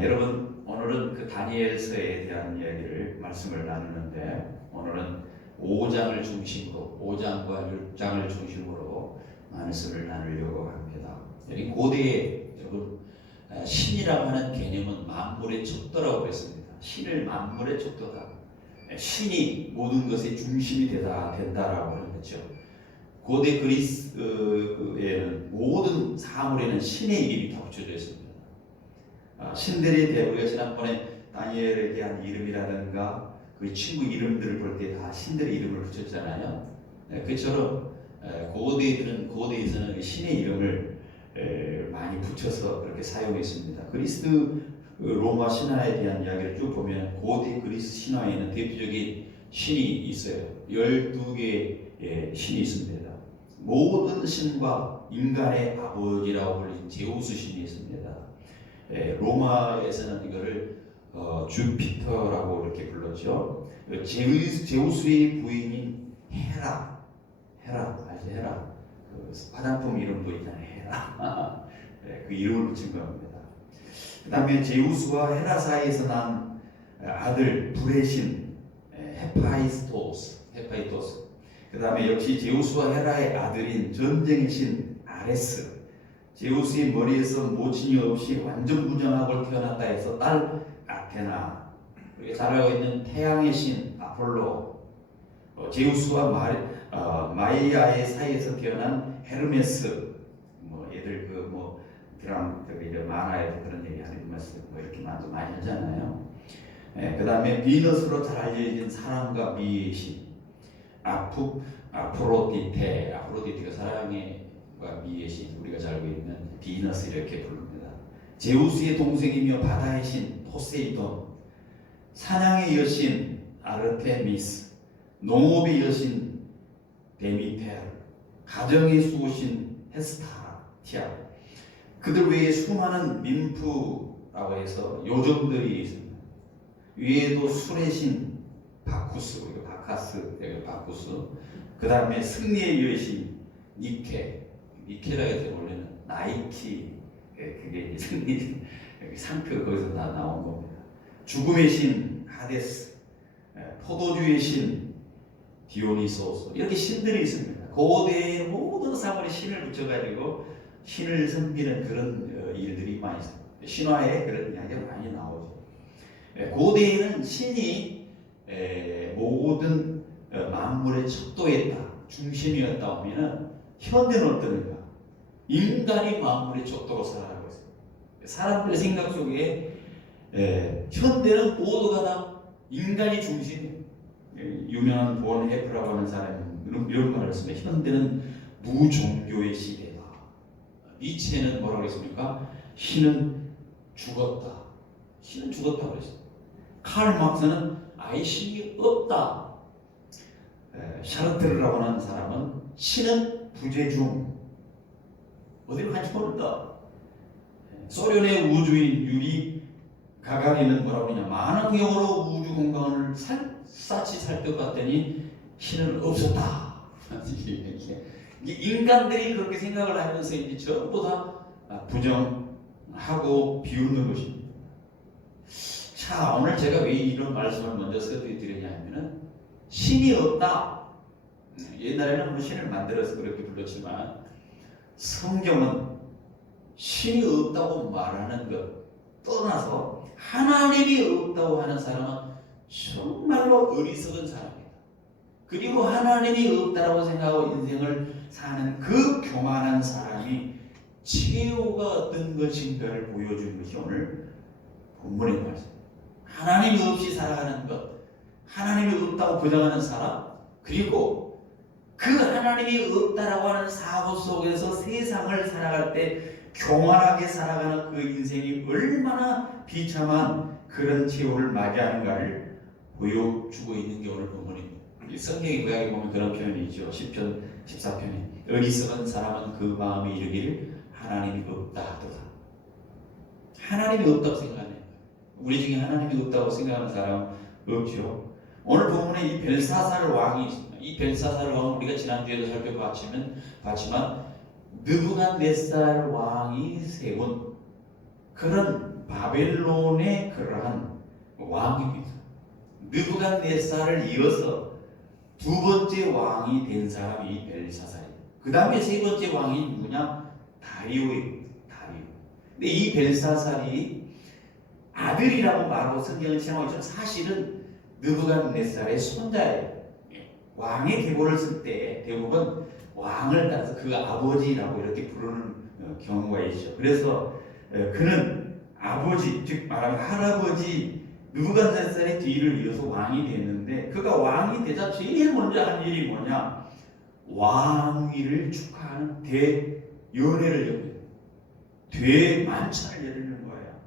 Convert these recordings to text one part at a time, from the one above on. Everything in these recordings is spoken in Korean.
여러분, 오늘은 그 다니엘서에 대한 이야기를 말씀을 나누는데, 오늘은 5장을 중심으로 5장과 6장을 중심으로 말씀을 나누려고 합니다. 여기 고대에 여러분 신이라고 하는 개념은 만물의 척도라고 했습니다. 신을 만물의 척도다. 신이 모든 것의 중심이 된다라고 하는 거죠. 고대 그리스에는 모든 사물에는 신의 이름이 다 붙여져 있습니다. 신들이 우리가 지난번에 다니엘에 대한 이름이라든가 그 친구 이름들을 볼 때 다 신들의 이름을 붙였잖아요. 그처럼 고대에서는 신의 이름을 많이 붙여서 그렇게 사용했습니다. 그리스 로마 신화에 대한 이야기를 쭉 보면 고대 그리스 신화에는 대표적인 신이 있어요. 12개의 신이 있습니다. 모든 신과 인간의 아버지라고 불리는 제우스 신이 있습니다. 로마에서는 이거를 주피터라고 이렇게 불렀죠. 제우스의 부인인 헤라 알죠? 헤라. 그 화장품 이름도 있잖아요. 헤라. 그 이름을 붙인 겁니다. 그 다음에 제우스와 헤라 사이에서 난 아들 불의 신 헤파이스토스. 그 다음에 역시 제우스와 헤라의 아들인 전쟁의 신 아레스. 제우스의 머리에서 모친이 없이 완전 무장하고 태어났다 해서 딸 아테나. 우리가 잘 알고 있는 태양의 신 아폴로. 제우스와 마이아의 사이에서 태어난 헤르메스. 얘들 드라마 만화에도 그런 얘기 하는 말씀 이렇게 많이 하잖아요. 그 다음에 비너스로 잘 알려진 사랑과 미의 신 아프로디테가 사랑과 미의 신, 우리가 잘 알고 있는 비너스 이렇게 부릅니다. 제우스의 동생이며 바다의 신 포세이돈, 사냥의 여신 아르테미스, 농업의 여신 데미테르, 가정의 수호신 헤스타티아. 그들 외에 수많은 ним프라고 해서 요정들이 있습니다. 위에도 술의 신 바쿠스, 그 다음에 승리의 여신 니케라고 해서 원래는 나이키, 그게 승리 상표 거기서 다 나온 겁니다. 죽음의 신 하데스, 포도주의 신 디오니소스, 이렇게 신들이 있습니다. 고대의 모든 사물에 신을 붙여가지고 신을 섬기는 그런 일들이 많이 있습니다. 신화에 그런 이야기가 많이 나오죠. 고대에는 신이 모든 만물의 척도였다, 중심이었다 하면은 현대는 어떠는가? 인간이 만물의 척도로 살아가고 있습니다. 사람들의 생각 속에 현대는 모두가 다 인간이 중심이에요. 유명한 본 헤프라고 하는 사람이 이런 말을 했습니다. 현대는 무종교의 시대다. 니체는 뭐라고 했습니까? 신은 죽었다. 신은 죽었다고 그랬어요. 칼 막스는 아예 신이 없다. 샤르트르라고 하는 사람은 신은 부재중, 어디로 간지 모른다. 소련의 우주인 유리 가가린은 뭐라고 하냐, 많은 경우로 우주 공간을 샅샅이 살펴봤더니 신은 없었다. 인간들이 그렇게 생각을 하면서 이제 전부 다 부정하고 비웃는 것입니다. 자, 오늘 제가 왜 이런 말씀을 먼저 써드리냐면은 신이 없다. 옛날에는 신을 만들어서 그렇게 불렀지만 성경은 신이 없다고 말하는 것 떠나서 하나님이 없다고 하는 사람은 정말로 어리석은 사람이다. 그리고 하나님이 없다라고 생각하고 인생을 사는 그 교만한 사람이 최후가 어떤 것인가를 보여주는 것이 오늘 본문의 말씀. 하나님이 없이 살아가는 것, 하나님이 없다고 부정하는 사람, 그리고 그 하나님이 없다라고 하는 사고 속에서 세상을 살아갈 때 교만하게 살아가는 그 인생이 얼마나 비참한 그런 최후를 맞이하는가를 보여주고 있는 게 오늘 본문입니다. 성경의 구약에 보면 그런 표현이 있죠. 10편 14편에 어리석은 사람은 그 마음에 이르기를 하나님이 없다 하도다. 하나님이 없다고 생각하네요. 우리 중에 하나님이 없다고 생각하는 사람 없죠. 오늘 본문에 이 벨사살 왕이 있습니다. 이 벨사살 왕은 우리가 지난주에도 살펴봤지만 느부갓네살 왕이 세운 그런 바벨론의 그러한 왕입니다. 느부갓네살을 이어서 두 번째 왕이 된 사람이 벨사살이에요. 그 다음에 세 번째 왕이 누구냐? 다리오예요. 다리오. 근데 이 벨사살이 아들이라고 말하고 성경을 신앙하고 있지만 사실은 느부갓네살의 손자예요. 왕의 계보를 쓸 때 대부분 왕을 따라서 그 아버지라고 이렇게 부르는 경우가 있죠. 그래서 그는 아버지, 즉 말하면 할아버지 느부갓네살의 뒤를 이어서 왕이 됐는데, 그가 왕이 되자 제일 먼저 한 일이 뭐냐? 왕위를 축하하는 대연회를 열어요. 대만찬을 열리는 거예요.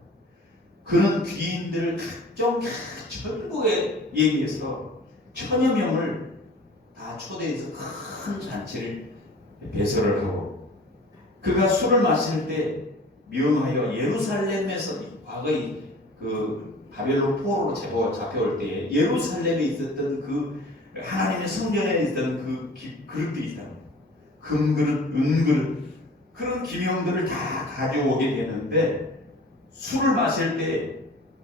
그는 귀인들을 각종 전국에 얘기해서 1000여 명을 다 초대해서 큰 잔치를 배설을 하고, 그가 술을 마실 때 명하여 예루살렘에서 과거의 그 바벨론 포로로 잡혀올 때 예루살렘에 있었던 그 하나님의 성전에 있었던 그 그릇들이 있다. 금그릇, 은그릇, 그런 기명들을 다 가져오게 되는데, 술을 마실 때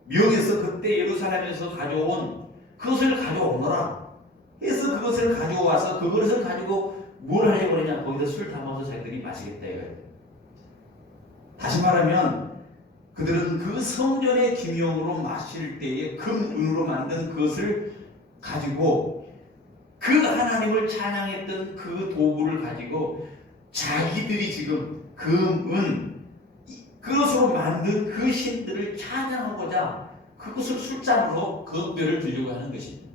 명해서 그때 예루살렘에서 가져온 그것을 가져오너라 해서 그것을 가져와서 그것을 가지고 뭘 하려고 그러냐? 거기다 술 담아서 자기들이 마시겠다 이거예요. 다시 말하면 그들은 그 성전의 기명으로 마실 때에 금, 은으로 만든 그것을 가지고 그 하나님을 찬양했던 그 도구를 가지고 자기들이 지금 금, 은, 그것으로 만든 그 신들을 찬양하고자 그것을 술잔으로 건배를 주려고 하는 것입니다.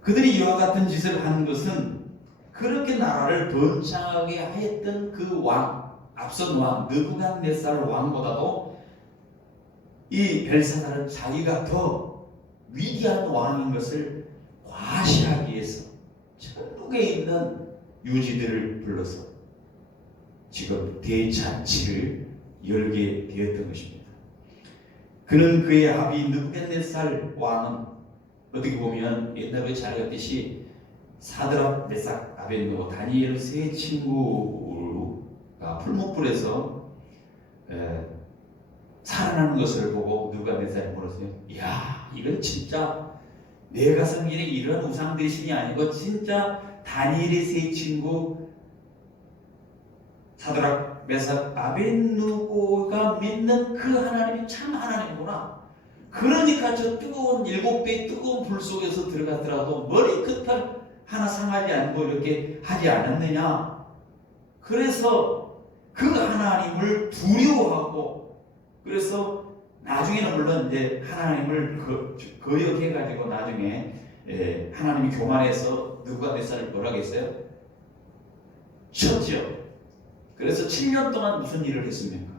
그들이 이와 같은 짓을 하는 것은 그렇게 나라를 번창하게 했던 그 왕, 앞선 왕 느부갓네살 왕보다도 이 벨사살은 자기가 더 위대한 왕인 것을 과시하기 위해서 천국에 있는 유지들을 불러서 지금 대잔치를 열게 되었던 것입니다. 그는 그의 아비 느부갓네살 왕은 어떻게 보면 옛날에 잘 알았듯이 사드락, 메삭, 아벤노고 다니엘 세 친구가 풀목불에서 살아나는 것을 보고 느부갓네살이 물었어요. 이야, 이건 진짜 내가 섬기는 이런 우상 대신이 아니고 진짜 다니엘의 세 친구 사드락, 메삭, 아벤누고가 믿는 그 하나님이 참 하나님이구나. 그러니까 저 뜨거운 7배의 뜨거운 불 속에서 들어갔더라도 머리끝을 하나 상하지 않고 이렇게 하지 않았느냐. 그래서 그 하나님을 두려워하고, 그래서 나중에는 물론 이제 하나님을 거역해가지고 나중에 하나님이 교만해서 느부갓네살을 뭐라고 했어요? 쳤죠. 그래서 7년 동안 무슨 일을 했습니까?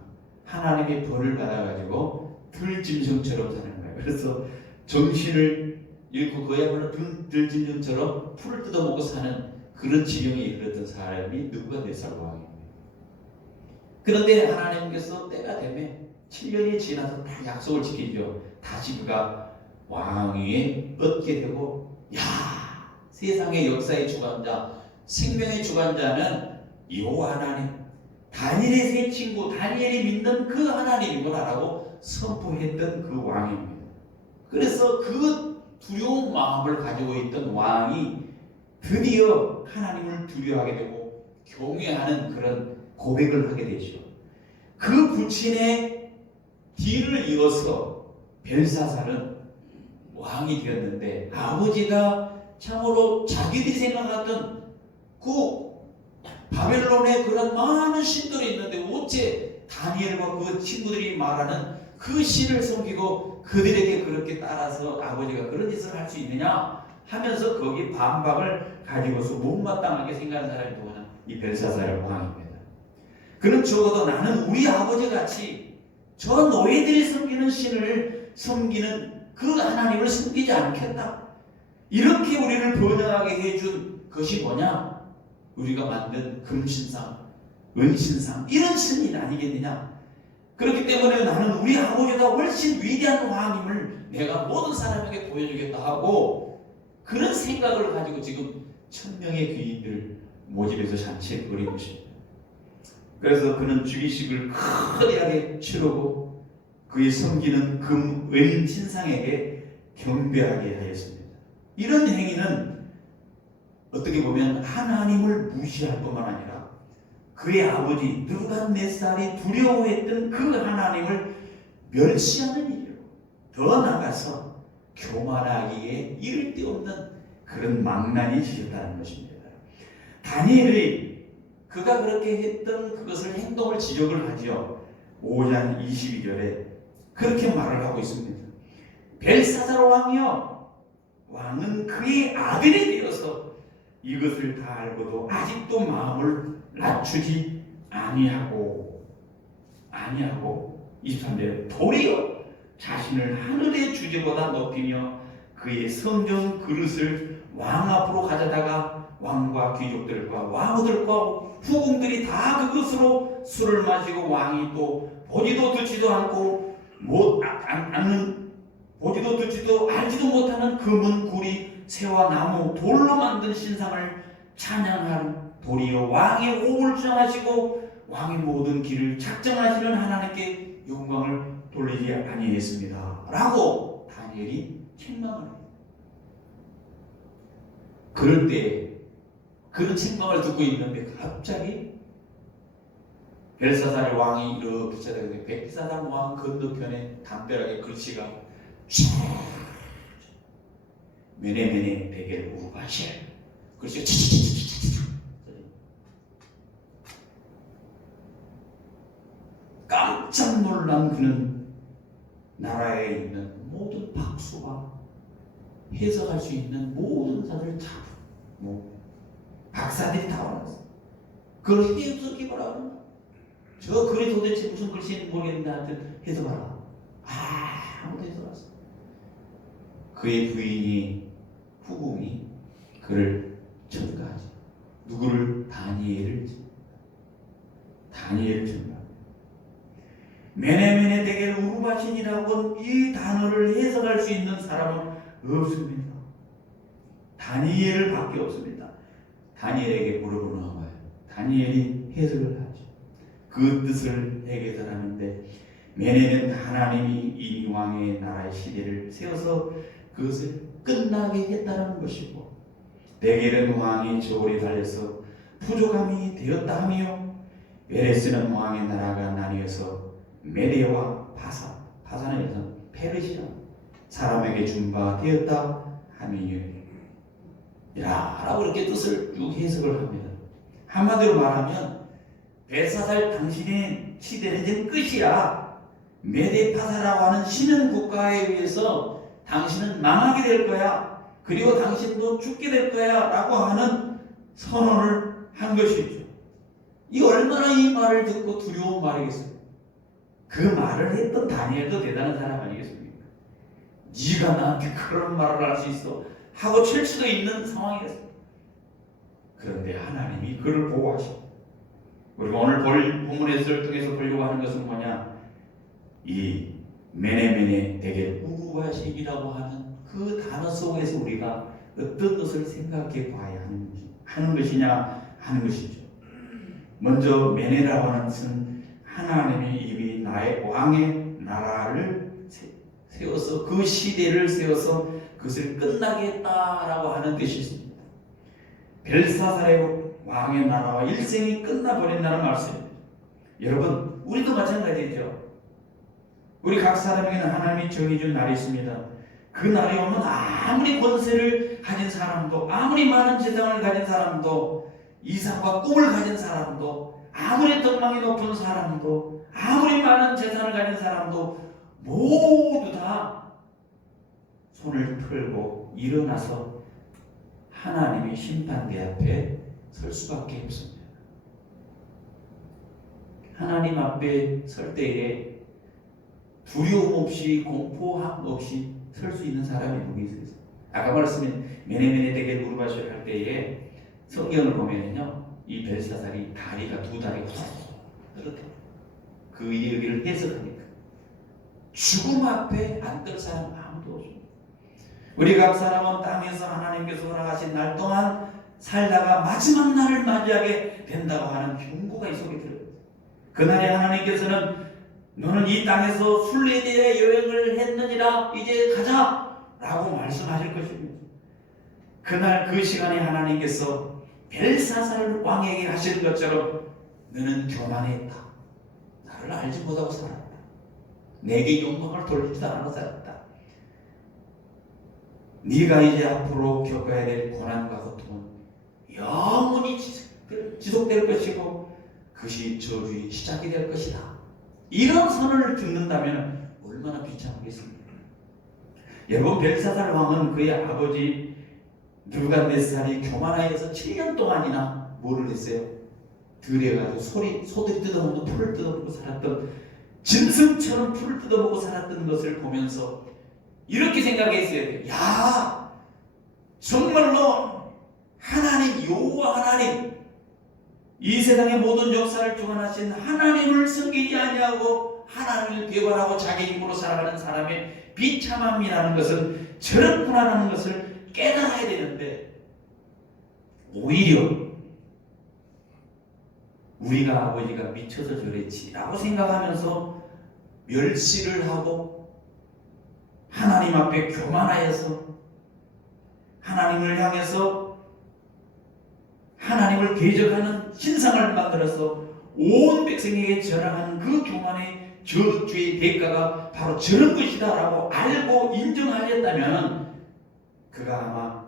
하나님의 벌을 받아가지고 들짐승처럼 사는 거예요. 그래서 정신을 잃고 그야말로 들짐승처럼 풀을 뜯어먹고 사는 그런 지경에 이르렀던 사람이 느부갓네살 왕입니다. 그런데 하나님께서 때가 되면 7년이 지나서 다 약속을 지키죠. 다시 그가 왕위에 얻게 되고, 야, 세상의 역사의 주관자, 생명의 주관자는 여호와 하나님, 다니엘의 세 친구 다니엘이 믿는 그 하나님이구나라고 선포했던 그 왕입니다. 그래서 그 두려운 마음을 가지고 있던 왕이 드디어 하나님을 두려워하게 되고 경외하는 그런 고백을 하게 되죠. 그 부친의 뒤를 이어서 벨사살은 왕이 되었는데, 아버지가 참으로 자기들이 생각했던 그 바벨론에 그런 많은 신들이 있는데 어째 다니엘과 그 친구들이 말하는 그 신을 섬기고 그들에게 그렇게 따라서 아버지가 그런 짓을 할 수 있느냐 하면서 거기 반박을 가지고서 못마땅하게 생각하는 사람이 누구냐? 이 벨사살 왕입니다. 그는 적어도 나는 우리 아버지같이 저 노예들이 섬기는 신을 섬기는 그 하나님을 섬기지 않겠다. 이렇게 우리를 번영하게 해준 것이 뭐냐? 우리가 만든 금신상, 은신상, 이런 신이 아니겠느냐? 그렇기 때문에 나는 우리 아버지가 훨씬 위대한 왕임을 내가 모든 사람에게 보여주겠다 하고 그런 생각을 가지고 지금 1000명의 귀인들을 모집해서 잔치에 벌인 것입니다. 그래서 그는 주기식을 거대하게 치르고 그의 섬기는 금 웬 신상에게 경배하게 하였습니다. 이런 행위는 어떻게 보면 하나님을 무시할 뿐만 아니라 그의 아버지 느부갓네살이 두려워했던 그 하나님을 멸시하는 일이요. 더 나아가서 교만하기에 이를 데 없는 그런 망난이 지었다는 것입니다. 다니엘이 그가 그렇게 했던 그것을 행동을 지적을 하죠. 5장 22절에 그렇게 말을 하고 있습니다. 벨사살 왕이여, 왕은 그의 아들이 되어서 이것을 다 알고도 아직도 마음을 낮추지 아니하고 23절에 도리어 자신을 하늘의 주제보다 높이며 그의 성전 그릇을 왕 앞으로 가져다가 왕과 귀족들과 왕후들과 후궁들이 다 그것으로 술을 마시고 왕이 또 보지도 듣지도 않고 보지도 듣지도 알지도 못하는 금은 구리 새와 나무 돌로 만든 신상을 찬양하는 도리어 왕의 호흡을 주장하시고 왕의 모든 길을 작정하시는 하나님께 영광을 돌리지 아니했습니다 라고 다니엘이 책망을 합니다. 그럴 때 그런 책망을 듣고 있는데 갑자기 벨사살 왕이 이렇게 찾아가서 벨사살 왕 건너편에 담벼락에 글씨가 메네메네 데겔 우르바실 글씨가 깜짝 놀란 그는 나라에 있는 모든 박수와 해석할 수 있는 모든 사람들 다 박사들이 다 와놨어. 그걸 해석이 뭐라 그러나? 저 글이 도대체 무슨 글씨인지 모르겠는데 하여튼 해석하라. 아무도 해석 안 했어. 그의 부인이 후궁이 그를 첨가하죠. 누구를? 다니엘을 첨가합니다. 메네메네 데겔 우르바신이라고 이 단어를 해석할 수 있는 사람은 없습니다. 다니엘 밖에 없습니다. 다니엘에게 물어보는 거예요. 다니엘이 해석을 하죠. 그 뜻을 해결하는데 메네는 하나님이 이 왕의 나라의 시대를 세워서 그것을 끝나게 했다는 것이고 데겔은 왕이 저울에 달려서 부족함이 되었다 하며 베레스는 왕의 나라가 나뉘어서 메대와 바산에서 페르시아 사람에게 준 바 되었다 하며 라고 이렇게 뜻을 쭉 해석을 합니다. 한마디로 말하면 벨사살 당신의 시대는 이제 끝이야. 메데파사라고 하는 신은 국가에 의해서 당신은 망하게 될 거야. 그리고 당신도 죽게 될 거야 라고 하는 선언을 한 것이죠. 이 얼마나 이 말을 듣고 두려운 말이겠어요. 그 말을 했던 다니엘도 대단한 사람 아니겠습니까? 네가 나한테 그런 말을 할 수 있어 하고 칠 수도 있는 상황이었습니다. 그런데 하나님이 그를 보호하시고 우리가 오늘 본문에서 통해서 보려고 하는 것은 뭐냐? 이 메네메네 데겔 우르바실이라고 하는 그 단어 속에서 우리가 어떤 것을 생각해 봐야 하는 것이냐 하는 것이죠. 먼저 메네라고 하는 것은 하나님이 이미 나의 왕의 나라를 세워서 그 시대를 세워서 그것을 끝나게 했다라고 하는 뜻이 있습니다. 벨사살의 왕의 나라와 일생이 끝나버린다는 말씀입니다. 여러분, 우리도 마찬가지죠. 우리 각 사람에게는 하나님이 정해준 날이 있습니다. 그 날이 오면 아무리 권세를 가진 사람도, 아무리 많은 재산을 가진 사람도, 이상과 꿈을 가진 사람도, 아무리 덕망이 높은 사람도, 아무리 많은 재산을 가진 사람도 모두 다 손을 털고 일어나서 하나님의 심판대 앞에 설 수밖에 없습니다. 하나님 앞에 설 때에 두려움 없이 공포함 없이 설 수 있는 사람이 누구 있어요? 아까 말씀인 메네메네 데겔 우르바실 할 때에 성경을 보면요, 이 벨사살이 다리가 두 다리가 이렇게 그 얘기를 해석합니다. 죽음 앞에 안 뜰 사람 아무도 없습니다. 우리 각 사람은 땅에서 하나님께서 허락하신 날 동안 살다가 마지막 날을 맞이하게 된다고 하는 경고가 이 속에 들어있어요. 그날에 하나님께서는 너는 이 땅에서 순례대에 여행을 했느니라 이제 가자 라고 말씀하실 것입니다. 그날 그 시간에 하나님께서 벨사살 왕에게 하시는 것처럼 너는 교만했다. 나를 알지 못하고 살았다. 내게 영광을 돌리지도 않아 살았다. 네가 이제 앞으로 겪어야 될 고난과 고통은 영원히 지속될 것이고 그것이 저주의 시작이 될 것이다. 이런 선언을 듣는다면 얼마나 비참하겠습니까? 여러분, 벨사살 왕은 그의 아버지 느부갓네살이 교만하여서 7년 동안이나 뭐를 했어요? 들에 가서 소들이 뜯어먹고 풀을 뜯어먹고 살았던, 짐승처럼 풀을 뜯어먹고 살았던 것을 보면서 이렇게 생각했어요. 야, 정말로 하나님, 여호와 하나님, 이 세상의 모든 역사를 주관하신 하나님을 섬기지 아니하고 하나님을 배반하고 자기 힘으로 살아가는 사람의 비참함이라는 것은 저렇구나라는 것을 깨달아야 되는데, 오히려 우리가 아버지가 미쳐서 저랬지 라고 생각하면서 멸시를 하고 하나님 앞에 교만하여서 하나님을 향해서 하나님을 대적하는 신상을 만들어서 온 백성에게 전하는 그 교만의 저주의 대가가 바로 저런 것이다 라고 알고 인정하였다면 그가 아마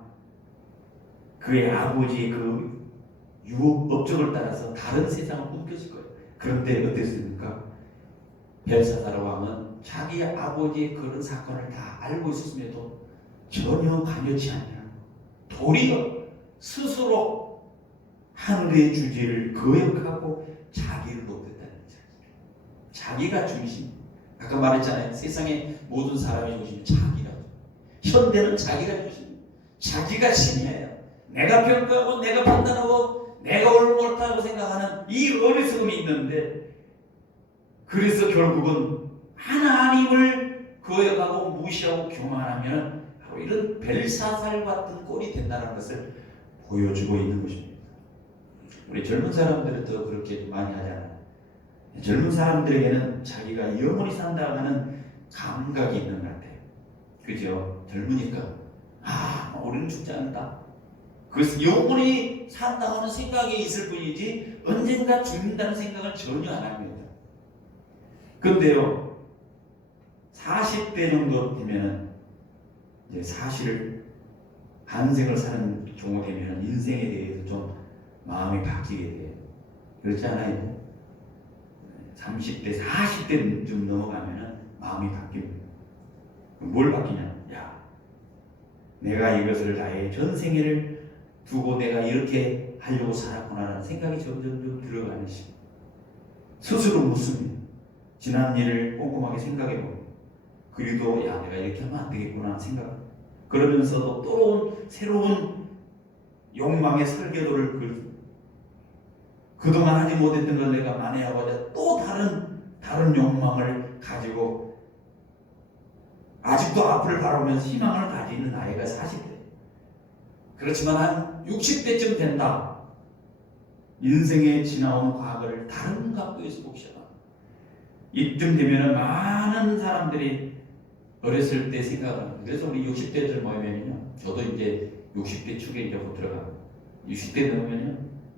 그의 아버지의 그 유혹 업적을 따라서 다른 세상을 꿈꿨을 거예요. 그런데 어땠습니까? 벨사살 왕은 자기 아버지의 그런 사건을 다 알고 있었음에도 전혀 관여치 않냐. 도리어 스스로 하늘의 주제를 거역하고 자기를 높였다는 거죠. 자기가 중심. 아까 말했잖아요. 세상의 모든 사람의 중심은 자기라고. 현대는 자기가 중심. 자기가 신이에요. 내가 평가하고 내가 판단하고 내가 옳다고 생각하는 이 어리석음이 있는데, 그래서 결국은 하나님을 거역하고 무시하고 교만하면 바로 이런 벨사살 같은 꼴이 된다는 것을 보여주고 있는 것입니다. 우리 젊은 사람들은 더 그렇게 많이 하잖아요. 젊은 사람들에게는 자기가 영원히 산다고 하는 감각이 있는 것 같아요. 그죠? 젊으니까 우리는 죽지 않는다. 그래서 영원히 산다고 하는 생각이 있을 뿐이지 언젠가 죽는다는 생각을 전혀 안 합니다. 그런데요, 40대 정도 되면은 이제 사실 반생을 사는 경우 되면 인생에 대해서 좀 마음이 바뀌게 돼요. 그렇지 않아요? 30대, 40대 좀 넘어가면은 마음이 바뀝니다. 뭘 바뀌냐? 야, 내가 이것을 나의 전생애를 두고 내가 이렇게 하려고 살았구나라는 생각이 점점 들어가는 시기. 스스로 묻습니다. 지난 일을 꼼꼼하게 생각해보고, 그래도 야, 내가 이렇게 하면 안 되겠구나 하는 생각. 그러면서도 또 새로운 욕망의 설계도를 그동안 하지 못했던 걸 내가 만회하고자 또 다른 욕망을 가지고 아직도 앞을 바라보면서 희망을 가지는 나이가 40대. 그렇지만 한 60대쯤 된다. 인생에 지나온 과거를 다른 각도에서 보기 시작합니다. 이쯤 되면 많은 사람들이 어렸을 때 생각합니다. 그래서 우리 60대들 모이면요, 저도 이제 60대 축에 이제 들어갑니다. 60대 넘으면요,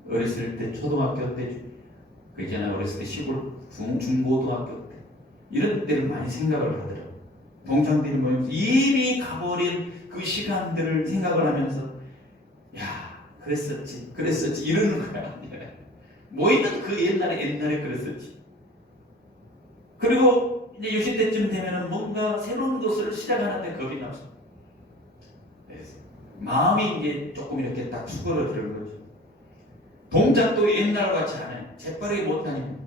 어렸을 때 초등학교 때, 그 있잖아요, 어렸을 때 시골 중고등학교 때 이런 때를 많이 생각을 하더라고요. 동창들이 모이면서 이미 가버린 그 시간들을 생각을 하면서 야, 그랬었지 이러는 거야. 모이는 그 옛날에 그랬었지. 그리고 이제 60대쯤 되면은 뭔가 새로운 것을 시작하는데 겁이 나서 마음이 이제 조금 이렇게 딱 수그러드는 거죠. 동작도 옛날같이 안 해. 재빠르게 못하니까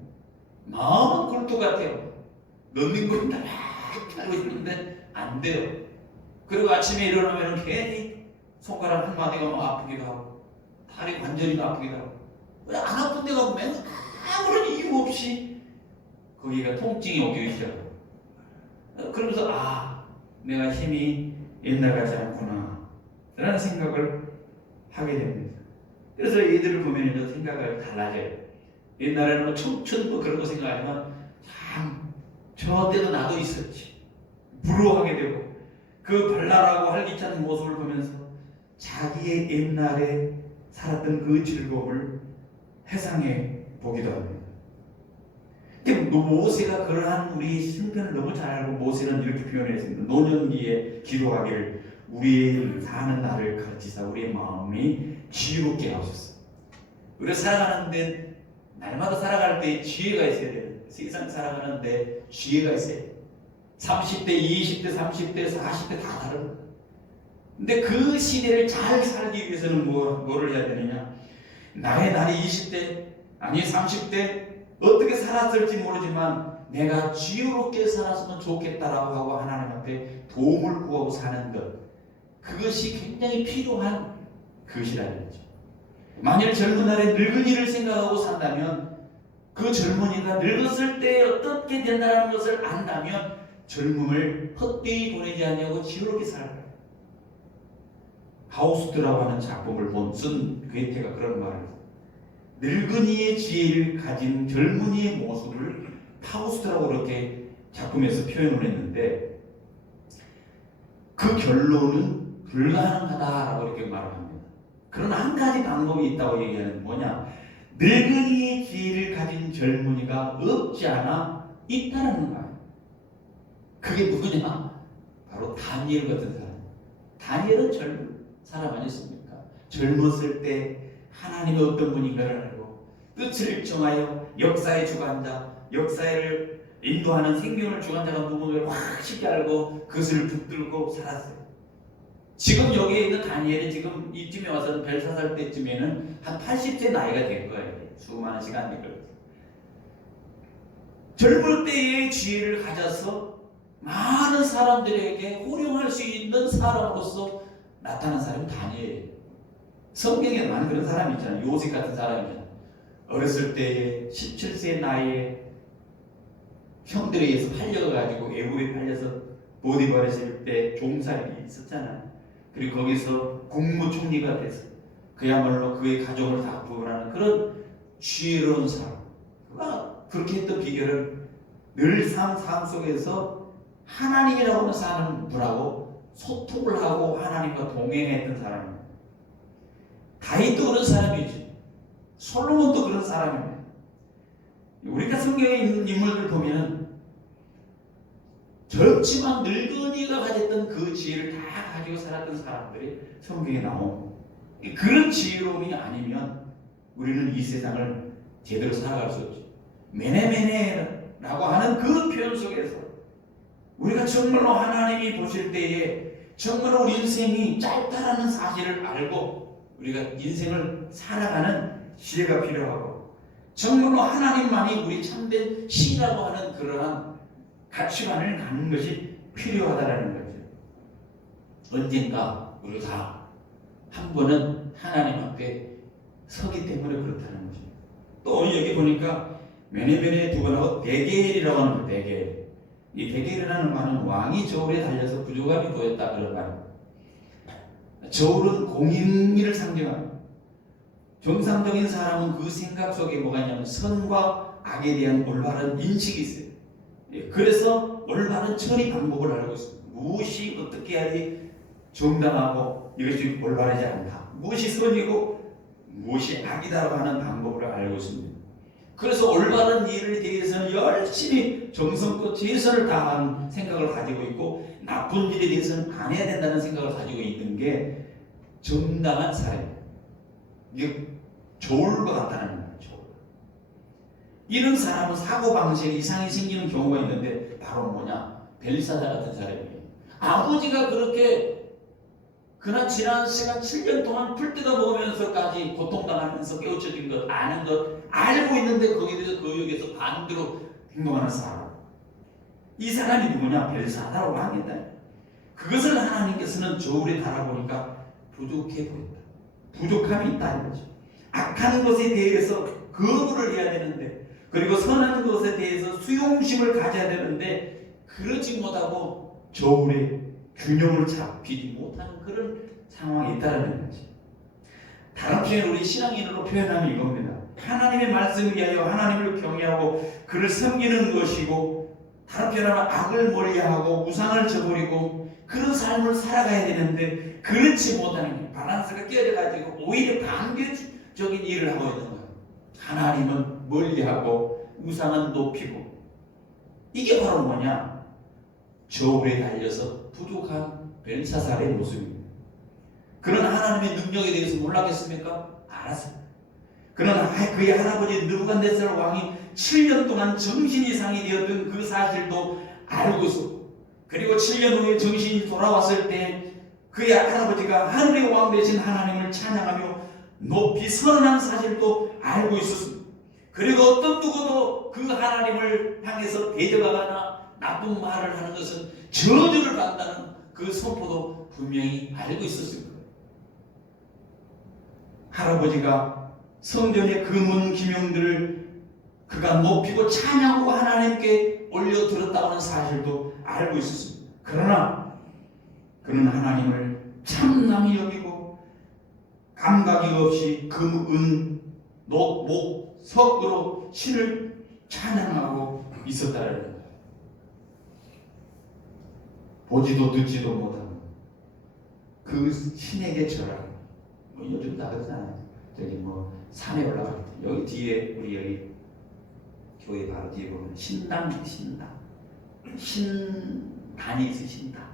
마음은 굴뚝 같아요. 런닝구를 딱 하고 있는데 안 돼요. 그리고 아침에 일어나면 괜히 손가락 한 마디가 막 아프기도 하고 다리 관절이 아프기도 하고, 안 아픈 데가 보면 아무런 이유 없이 거기가 통증이 오기 시작해요. 그러면서 내가 힘이 옛날 같지 않구나 라는 생각을 하게 됩니다. 그래서 얘들을 보면 생각을 달라져요. 옛날에는 뭐 청춘 뭐 그런 거 생각하지만 참 저 때도 나도 있었지. 부러워하게 되고 그 발랄하고 활기찬 모습을 보면서 자기의 옛날에 살았던 그 즐거움을 회상해 보기도 합니다. 근데 모세가 그러한 우리 신편을 너무 잘 알고 모세는 이렇게 표현했습니다. 노년기에 기도하기를 우리의 사는 날을 가르치사 우리의 마음이 지혜롭게 하소서. 우리가 살아가는데 날마다 살아갈 때 지혜가 있어야 돼요. 세상 살아가는데 지혜가 있어야 돼요. 30대, 20대, 30대, 40대 다 다릅니다. 근데 그 시대를 잘 살기 위해서는 뭐를 해야 되느냐? 나의 날이 20대, 아니 30대 어떻게 살았을지 모르지만 내가 지혜롭게 살았으면 좋겠다라고 하고 하나님 앞에 도움을 구하고 사는 것, 그것이 굉장히 필요한 것이라는 거죠. 만일 젊은 날에 늙은이를 생각하고 산다면 그 젊은이가 늙었을 때 어떻게 된다는 것을 안다면 젊음을 헛되이 보내지 않냐고 지혜롭게 살아요. 하우스트라고 하는 작품을 쓴 괴테가 그런 말을 했어요. 늙은이의 지혜를 가진 젊은이의 모습을 파우스트라고 그렇게 작품에서 표현을 했는데 그 결론은 불가능하다라고 이렇게 말을 합니다. 그러나 한 가지 방법이 있다고 얘기하는 뭐냐? 늙은이의 지혜를 가진 젊은이가 없지 않아 있다는 거예요. 그게 누구냐? 바로 다니엘 같은 사람. 다니엘은 젊은 사람 아니었습니까? 젊었을 때 하나님이 어떤 분인가를 알고 끝을 정하여 역사의 주관자, 역사를 인도하는 생명을 주관자가 누구를 확실히 알고 그것을 붙들고 살았어요. 지금 여기에 있는 다니엘이 지금 이쯤에 와서 벨사살 때쯤에는 한 80세 나이가 된 거예요. 수많은 시간이 걸려서. 젊을 때의 지혜를 가져서 많은 사람들에게 호령할 수 있는 사람으로서 나타난 사람이 다니엘이에요. 성경에 많은 그런 사람이 있잖아요. 요셉 같은 사람이잖아요. 어렸을 때에 17세 나이에 형들에 의해서 팔려가지고 애굽에 팔려서 보디발에 있을 때 종살이 있었잖아요. 그리고 거기서 국무총리가 돼서 그야말로 그의 가족을 다 구원하는 그런 지혜로운 사람. 그가 그렇게 했던 비결은 늘 삶 속에서 하나님이라고 하는 사람들하고 소통을 하고 하나님과 동행했던 사람입니다. 다윗도 그런 사람이지. 솔로몬도 그런 사람입니다. 우리가 성경에 있는 인물들 보면 젊지만 늙은이가 가졌던 그 지혜를 다 가지고 살았던 사람들이 성경에 나옵니다. 그런 지혜로움이 아니면 우리는 이 세상을 제대로 살아갈 수 없죠. 메네메네라고 하는 그 표현 속에서 우리가 정말로 하나님이 보실 때에 정말로 우리 인생이 짧다라는 사실을 알고 우리가 인생을 살아가는 지혜가 필요하고 정말로 하나님만이 우리 참된 신이라고 하는 그러한 가치관을 갖는 것이 필요하다라는 거죠. 언젠가 우리가 다 한 번은 하나님 앞에 서기 때문에 그렇다는 거죠. 또 여기 보니까 메네메네 두 번하고 베겔이라고 하는 거, 베겔. 이 베겔이라는 말은 왕이 저울에 달려서 부족함이 보였다 그런 말입니다. 저울은 공의를 상징합니다. 정상적인 사람은 그 생각 속에 뭐가 있냐면 선과 악에 대한 올바른 인식이 있어요. 그래서 올바른 처리 방법을 알고 있습니다. 무엇이 어떻게 해야지 정당하고 이것이 올바르지 않다. 무엇이 선이고 무엇이 악이다라고 하는 방법을 알고 있습니다. 그래서 올바른 일에 대해서는 열심히 정성껏 최선을 다한 생각을 가지고 있고 나쁜 일에 대해서는 안 해야 된다는 생각을 가지고 있는 게 정당한 사람입니다. 이게 저울과 같다는 거예요. 저울. 이런 사람은 사고방식에 이상이 생기는 경우가 있는데 바로 뭐냐? 벨사자 같은 사람이에요. 아버지가 그렇게 그날 지난 시간 7년 동안 풀 뜯어 먹으면서까지 고통당하면서 깨우쳐진 것 아는 것 알고 있는데 거기에 대해서 거역에서 반대로 행동하는 사람. 이 사람이 누구냐? 벨사자라고 하겠다. 그것을 하나님께서는 저울에 달아보니까 부족해 보인다. 부족함이 있다는 거죠. 악한 것에 대해서 거부를 해야 되는데 그리고 선한 것에 대해서 수용심을 가져야 되는데 그러지 못하고 저울에 균형을 잡히지 못하는 그런 상황이 있다는 거지. 다른 표현 우리 신앙인으로 표현하면 이겁니다. 하나님의 말씀을 위하여 하나님을 경외하고 그를 섬기는 것이고, 다른 표현하면 악을 멀리하고 우상을 저버리고 그런 삶을 살아가야 되는데, 그렇지 못하는 게 밸런스가 깨져가지고 오히려 반대적인 일을 하고 있는 거예요. 하나님은 멀리하고 우상은 높이고. 이게 바로 뭐냐? 저울에 달려서 부족한 벨사살의 모습입니다. 그런 하나님의 능력에 대해서 몰랐겠습니까? 알았어요. 그러나 그의 할아버지 느부갓네살 왕이 7년 동안 정신 이상이 되었던 그 사실도 알고 있었고, 그리고 7년 후에 정신이 돌아왔을 때 그의 할아버지가 하늘의 왕 되신 하나님을 찬양하며 높이 선언한 사실도 알고 있었습니다. 그리고 어떤 누구도 그 하나님을 향해서 대적하거나 나쁜 말을 하는 것은 저주를 받는다는 그 선포도 분명히 알고 있었습니다. 할아버지가 성전의 금은 기명들을 그가 높이고 찬양하고 하나님께 올려드렸다고 하는 사실도 알고 있었습니다. 그러나 그는 하나님을 참남히 여기고 감각이 없이 금, 은, 녹, 목, 석으로 신을 찬양하고 있었다는 거예요. 보지도 듣지도 못하는 그 신에게 절하고, 뭐 요즘 다 그러잖아요. 저기 뭐 산에 올라갈 때 여기 뒤에 우리 여기 교회 바로 뒤에 보면 신당이 신단이 있어요. 신당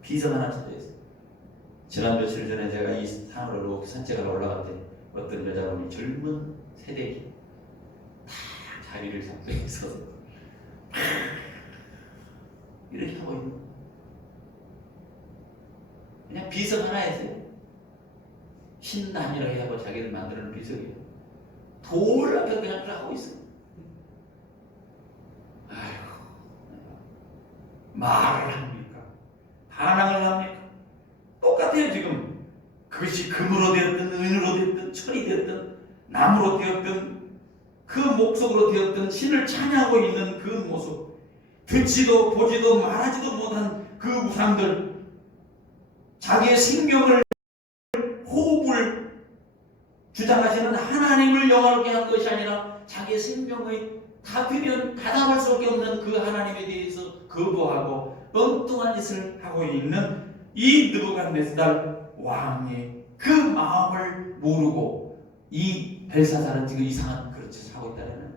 비석 하나 쳐져 있어요. 지난 며칠 전에 제가 이 산으로 산책하러 올라갈 때 어떤 여자분이 젊은 세대기 다 자리를 잡고 있어서 이렇게 하고 있는 거예요. 그냥 비석 하나 했어요. 신단이라고 하고 자기를 만드는 비석이에요. 돌 앞에 그냥 하고 있어요. 아이고, 말을 합니까? 반항을 합니까? 똑같아요. 지금 그것이 금으로 되었든 은으로 되었든 철이 되었든 나무로 되었든 그 목석으로 되었든 신을 찬양하고 있는 그 모습, 듣지도 보지도 말하지도 못한 그 우상들, 자기의 생명을 호흡을 주장하시는 하나님을 영화롭게 한 것이 아니라 자기의 생명의 다답할 수밖에 없는 그 하나님에 대해서 거부하고 엉뚱한 짓을 하고 있는 이 느부갓네살 왕의 그 마음을 모르고 이 벨사살은 지금 이상한 그런 짓을 하고 있다는 거예요.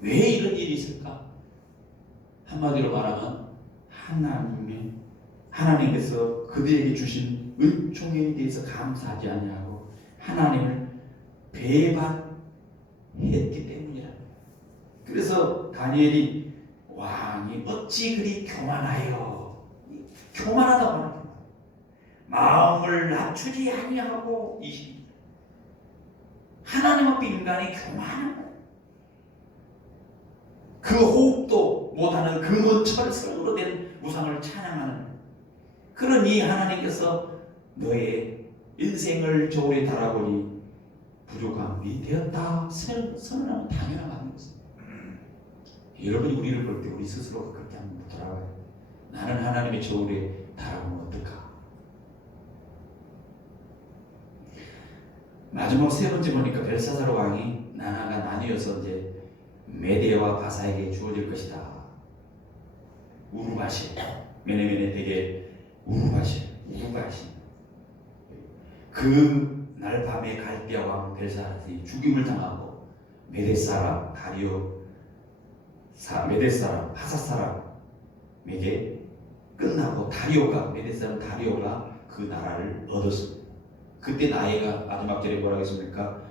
왜 이런 일이 있을까? 한마디로 말하면 하나님께서 그들에게 주신 은총에 대해서 감사하지 아니하고 하나님을 배반했기 때문이라. 그래서 다니엘이 왕이 어찌 그리 교만하여, 교만하다고 하는 거예요. 마음을 낮추지 아니하고 하나님 앞에 인간이 교만한 거예요. 그 호흡도 못하는 금은철석으로 된 우상을 찬양하는 그런 이 하나님께서 너의 인생을 저울에 달아보니 부족함이 되었다 선언하면 당연한 것입니다. 여러분이 우리를 볼 때 우리 스스로가 그렇게 한번 돌아봐요. 나는 하나님의 저울에 달아보면 어떨까? 마지막 세 번째 보니까 벨사살 왕이 나라가 나뉘어서 이제 메대와 바사에게 주어질 것이다. 우르바시, 메네메네 되게 우르바시. 그날 밤에 갈대아 왕 벨사살이 죽임을 당하고 메대 사람 하사 사람에게 끝나고 메대 사람 다리오가 그 나라를 얻었습니다. 그때 나이가 마지막 절에 뭐라고 했습니까?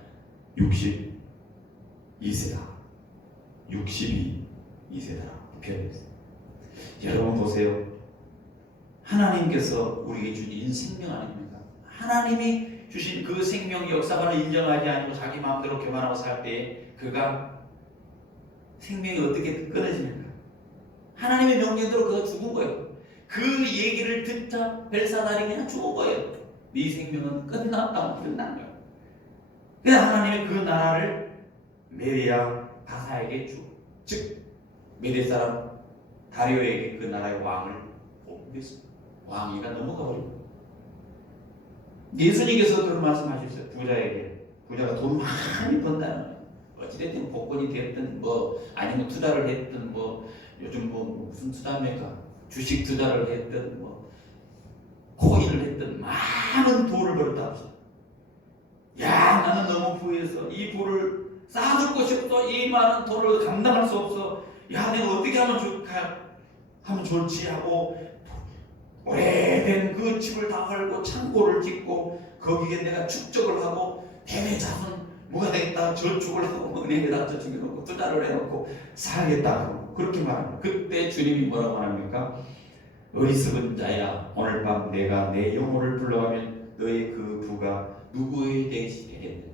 62세다. 62세다. 표현했어요. 여러분 보세요. 하나님께서 우리에게 주신 인생명 아닙니까? 하나님이 주신 그 생명 역사관을 인정하지 않고 자기 마음대로 교만하고 살 때 그가 생명이 어떻게 끊어집니까? 하나님의 명령대로 그가 죽은 거예요. 그 얘기를 듣자 벨사살이 그냥 죽은 거예요. 네 생명은 끝났다. 끝난 거예요. 그래서 하나님이 그 나라를 메대와 바사에게 즉 메대 사람 다리오에게 그 나라의 왕을 옮겼습니다. 왕위가 넘어가 버립니다. 예수님께서 그런 말씀하셨어요. 부자에게 부자가 돈 많이 번다는 거예요. 어찌됐든 복권이 됐든 뭐 아니면 투자를 했든 뭐 요즘 뭐 무슨 투자입니까? 주식 투자를 했든 뭐 코인을 했든 많은 돈을 벌었다 합시다. 야, 나는 너무 부해서 이 부를 쌓아줄 것이 없어. 이 많은 돈을 감당할 수 없어. 야, 내가 어떻게 하면 좋을지 하고 오래된 그 집을 다 헐고 창고를 짓고 거기에 내가 축적을 하고 대대자손 뭐가 되겠다 저축을 하고 은행에다 저축해놓고 투자를 해놓고 살겠다 하고 그렇게 말합니다. 그때 주님이 뭐라고 말합니까? 어리석은 자야, 오늘 밤 내가 내 영혼을 불러가면 너의 그 부가 누구의 대시 되겠느냐.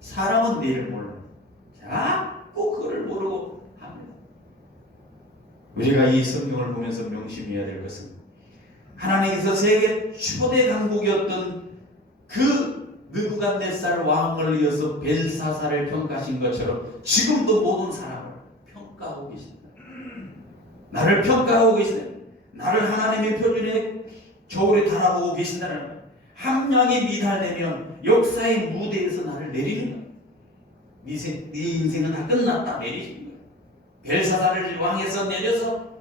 사람은 내일 몰라. 자꾸 그걸 모르고 합니다. 우리가 이 성경을 보면서 명심해야 될 것은 하나님께서 세계 초대 강국이었던 그 느부갓네살 왕을 이어서 벨사사를 평가하신 것처럼 지금도 모든 사람을 평가하고 계십니다. 나를 평가하고 계시다. 나를 하나님의 표준에 저울에 달아보고 계신다는 거예요. 함량이 미달되면 역사의 무대에서 나를 내리는 거예요. 네 인생은 다 끝났다 내리시는 거예요. 벨사사를 왕에서 내려서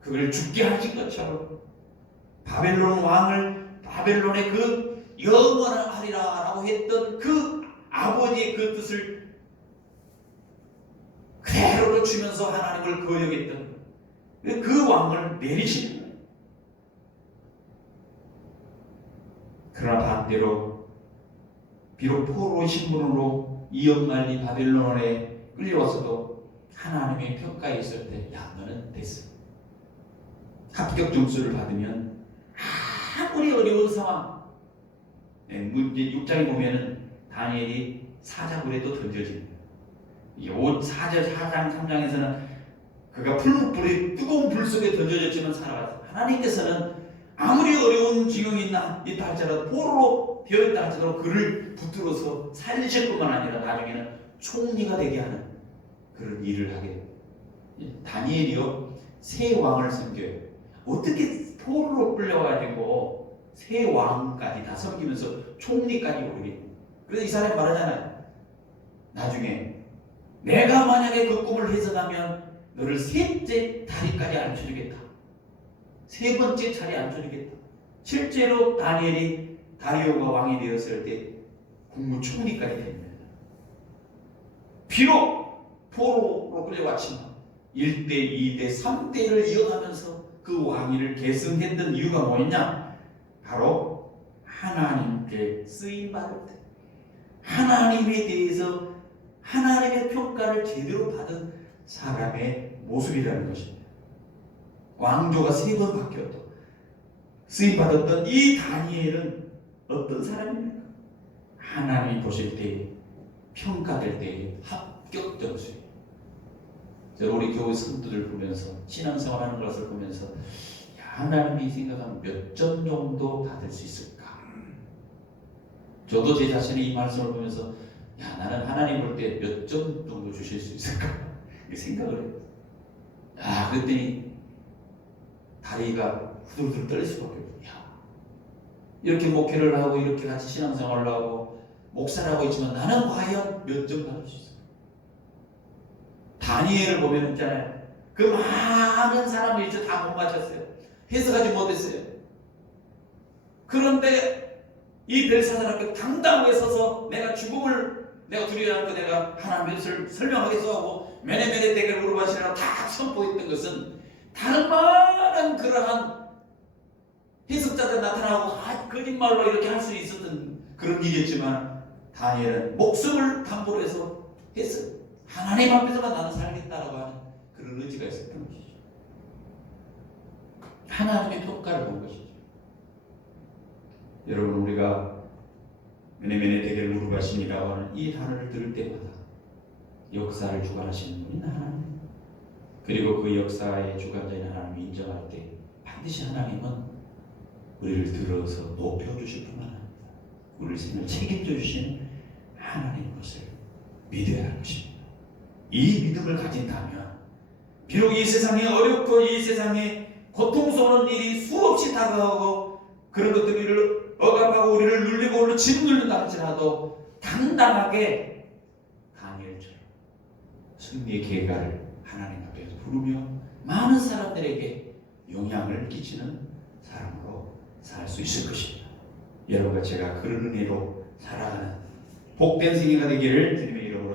그걸 죽게 하신 것처럼 바벨론 왕을 바벨론의 그 영원하리라 라고 했던 그 아버지의 그 뜻을 그대로 주면서 하나님을 거역했던 그 왕을 내리시는 거예요. 그러나 반대로 비록 포로의 신분으로 이역만리 바벨론에 끌려와서도 하나님의 평가에 있을 때 야, 너는 됐어. 합격 점수를 받으면 아무리 어려운 상황, 문제 6장에 보면은 다니엘이 사자굴에 또 던져집니다. 4장 3장에서는 그가 불이 뜨거운 불 속에 던져졌지만 살아갔어요. 하나님께서는 아무리 어려운 지경이 있다 할지라도 포로로 되어있다 할지라도 그를 붙들어서 살리실 뿐만 아니라 나중에는 총리가 되게 하는 그런 일을 하게 됩니다. 다니엘이요 세 왕을 섬겨요. 어떻게 포로로 끌려가지고 세 왕까지 다 섬기면서 총리까지 오르겠냐. 그래서 이 사람이 말하잖아요. 나중에 내가 만약에 그 꿈을 해석하면 너를 셋째 다리까지 앉혀주겠다. 세 번째 자리에 앉혀주겠다. 실제로 다니엘이 다리오가 왕이 되었을 때 국무총리까지 됩니다. 비록 포로로 끌려왔지만 1대, 2대, 3대를 이어가면서 그 왕위를 계승했던 이유가 뭐였냐? 바로 하나님께 쓰임받을 때 하나님에 대해서 하나님의 평가를 제대로 받은 사람의 모습이라는 것입니다. 왕조가 3번 바뀌었다. 쓰임받았던 이 다니엘은 어떤 사람입니까? 하나님이 보실 때 평가될 때의 합격 점수예요. 우리 교회 성도들 보면서 신앙생활하는 것을 보면서 하나님이 생각하면 몇 점 정도 받을 수 있을까? 저도 제 자신의 이 말씀을 보면서 야, 나는 하나님 볼 때 몇 점 정도 주실 수 있을까? 이 생각을 해요. 그랬더니 다리가 후들후들 떨릴 수밖에 없어요. 이렇게 목회를 하고 이렇게 같이 신앙생활을 하고 목사를 하고 있지만 나는 과연 몇 점 받을 수 있을까? 다니엘을 보면 있잖아요. 그 많은 사람을 이제 다 못 맞췄어요. 해석하지 못했어요. 그런데 이 벨사살 앞에 당당하게 서서 내가 죽음을 내가 두려워하지 않고 내가 하나님의 뜻을 설명하겠소 하고 메네메네 대결 우르바시라고 다 선포했던 것은 다른 많은 그러한 해석자들 나타나고 거짓말로 이렇게 할 수 있었던 그런 일이었지만 다니엘은 목숨을 담보로 해서 했어요. 하나님 앞에서만 나는 살겠다라고 하는 그런 의지가 있었던 것이죠. 하나님의 평가를 본 것이죠. 여러분, 우리가 메네메네 대결 우르바신이라고 하는 이 단어를 들을 때마다 역사를 주관하시는 분이 하나님, 그리고 그 역사의 주관자인 하나님을 인정할 때 반드시 하나님은 우리를 들어서 높여주실 뿐만 아니라 우리 생을 책임져 주시는 하나님의 것을 믿어야 할 것입니다. 이 믿음을 가진다면 비록 이 세상에 어렵고 이 세상에 고통스러운 일이 수없이 다가오고 그런 것들이 우리를 억압하고 우리를 눌리고 우리를 짓눌린다 할지라도 당당하게 다니엘처럼 승리의 계가를 하나님 앞에서 부르며 많은 사람들에게 영향을 끼치는 사람으로 살 수 있을 것입니다. 여러분과 제가 그런 은혜로 살아가는 복된 생애가 되기를 주님의 이름으로